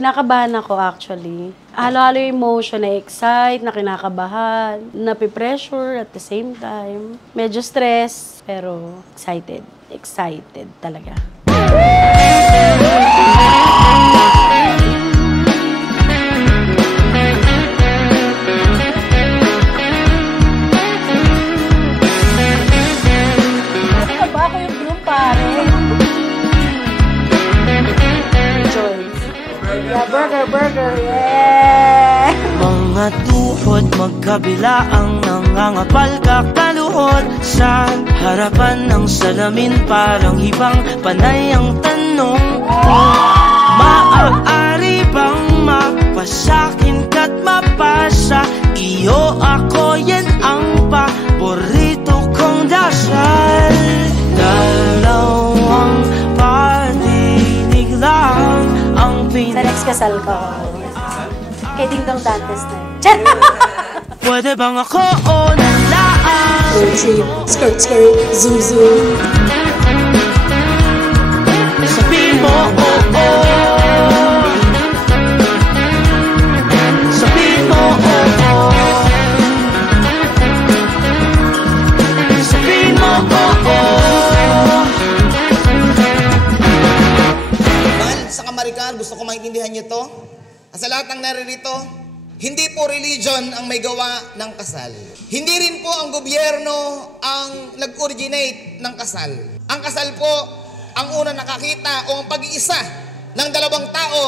Kinakabahan ako actually. Halo-halo yung emotion, na-excite, na kinakabahan, napipressure at the same time. Medyo stress, pero excited. Excited talaga. Ako yung groom pare. Yeah, burger, yeah! Mga tuhod magkabila ang nangangapal kakaluhod sa harapan ng salamin, parang hibang panay ang tanong kung maaari bang mapasakin ka't mapasa iyo ako, yan ang paborito kong dasal. Dalawang patinig lang ang sa next kasal ko. Kay Ding Dong Dantes na yun. Pwede bang ako o nalaan? Road trip, skirt, zoom. Sabihin mo, oo. Sabihin mo, oo. Sabihin mo, oo. Sa kamarikan, gusto ko maintindihan nyo to. Sa lahat ng naririto, hindi po religion ang may gawa ng kasal. Hindi rin po ang gobyerno ang nag-originate ng kasal. Ang kasal po, ang unang nakakita o ang pag-iisa ng dalawang tao,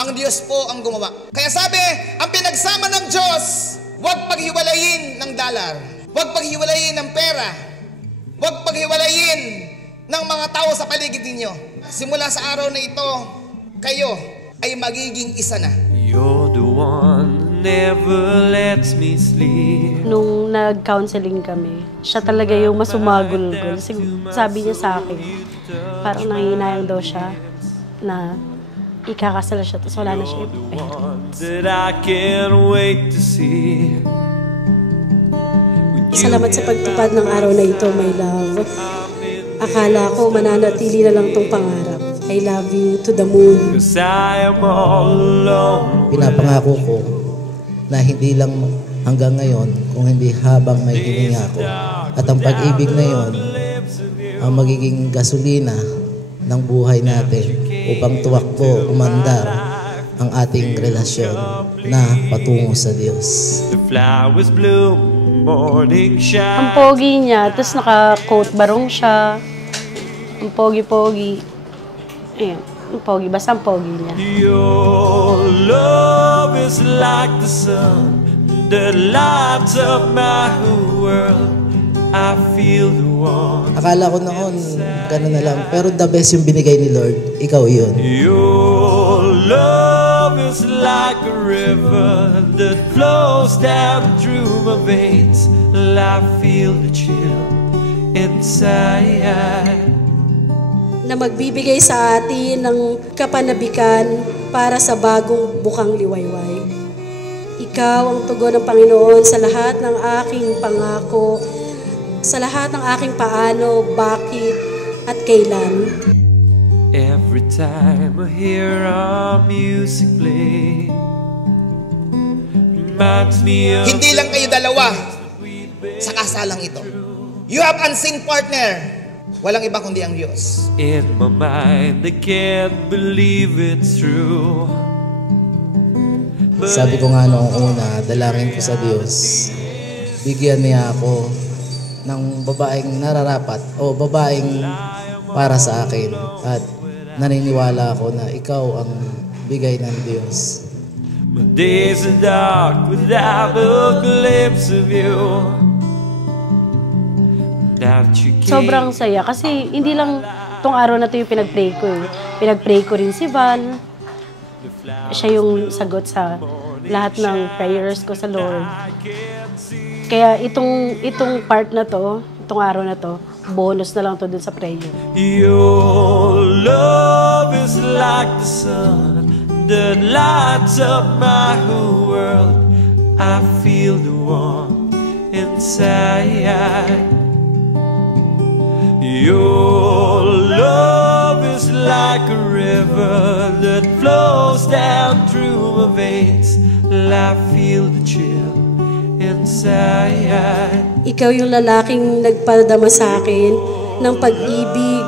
ang Diyos po ang gumawa. Kaya sabi, ang pinagsama ng Diyos, huwag paghiwalayin ng dollar, huwag paghiwalayin ng pera, huwag paghiwalayin ng mga tao sa paligid ninyo. Simula sa araw na ito, kayo ay magiging isa na. You're the one who never lets me sleep. Nung nag-counseling kami, siya talaga yung mas umagulgol. Sabi niya sa akin, parang nanginayang daw siya na ikakasal siya, tapos wala na siya yung parents. Salamat sa pagtupad ng araw na ito, my love. Akala ko mananatili na lang tong pangarap. I love you to the moon. Pinapangako ko na hindi lang hanggang ngayon, kung hindi habang may hininga ko. At ang pag-ibig na yon ang magiging gasolina ng buhay natin upang tuwakbo, umandar ang ating relasyon na patungo sa Diyos. Ang pogi niya, tapos naka-coat barong siya. Ang pogi-pogi. Ayan, ang pogi. Basta ang pogi niya. Your love is like the sun that lights up my whole world. I feel the warmth. Akala ko noon, gano'n na lang. Pero the best yung binigay ni Lord. Ikaw yun. Your love is like a river that flows down through my veins. I feel the chill inside. Na magbibigay sa atin ng kapanabikan para sa bagong bukang liwayway. Ikaw ang tugon ng Panginoon sa lahat ng aking pangako, sa lahat ng aking paano, bakit, at kailan. Every time I hear our music play, reminds me of... Hindi lang kayo dalawa sa kasalang ito. You have unseen partner. Walang iba kundi ang Diyos. In my mind, I can't believe it's true. Sabi ko nga noong una, dalangin ko sa Diyos, bigyan niya ako ng babaeng nararapat o babaeng para sa akin. At naniniwala ako na ikaw ang bigay ng Diyos. My days are dark without a glimpse of you. Sobrang saya kasi hindi lang tong araw na to yung pinag-pray ko eh. Pinag-pray ko rin si Val. Siya yung sagot sa lahat ng prayers ko sa Lord. Kaya itong part na to, itong araw na to, bonus na lang to dun sa prayer. Your love is like the sun that lights up my whole world. I feel the warmth inside. Your love is like a river that flows down through my veins. I feel the chill inside. Ikaw yung lalaking nagpadama sa akin ng pag-ibig,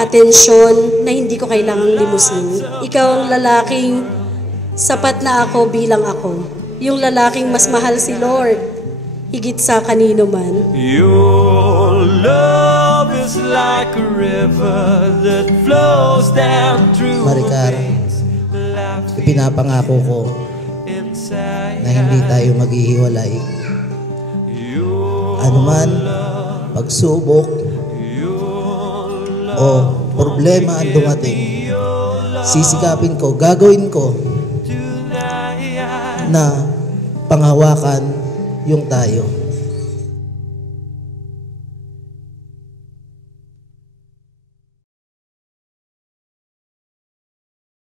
atensyon na hindi ko kailangang limusin. Ikaw ang lalaking sapat na ako bilang ako. Yung lalaking mas mahal si Lord, higit sa kanino man. Your love is like a river that flows down through my Maricar, veins. ipinapangako ko na hindi tayo maghihiwalay. Ano man, pagsubok o problema ang dumating, sisikapin ko, gagawin ko na panghawakan yung tayo.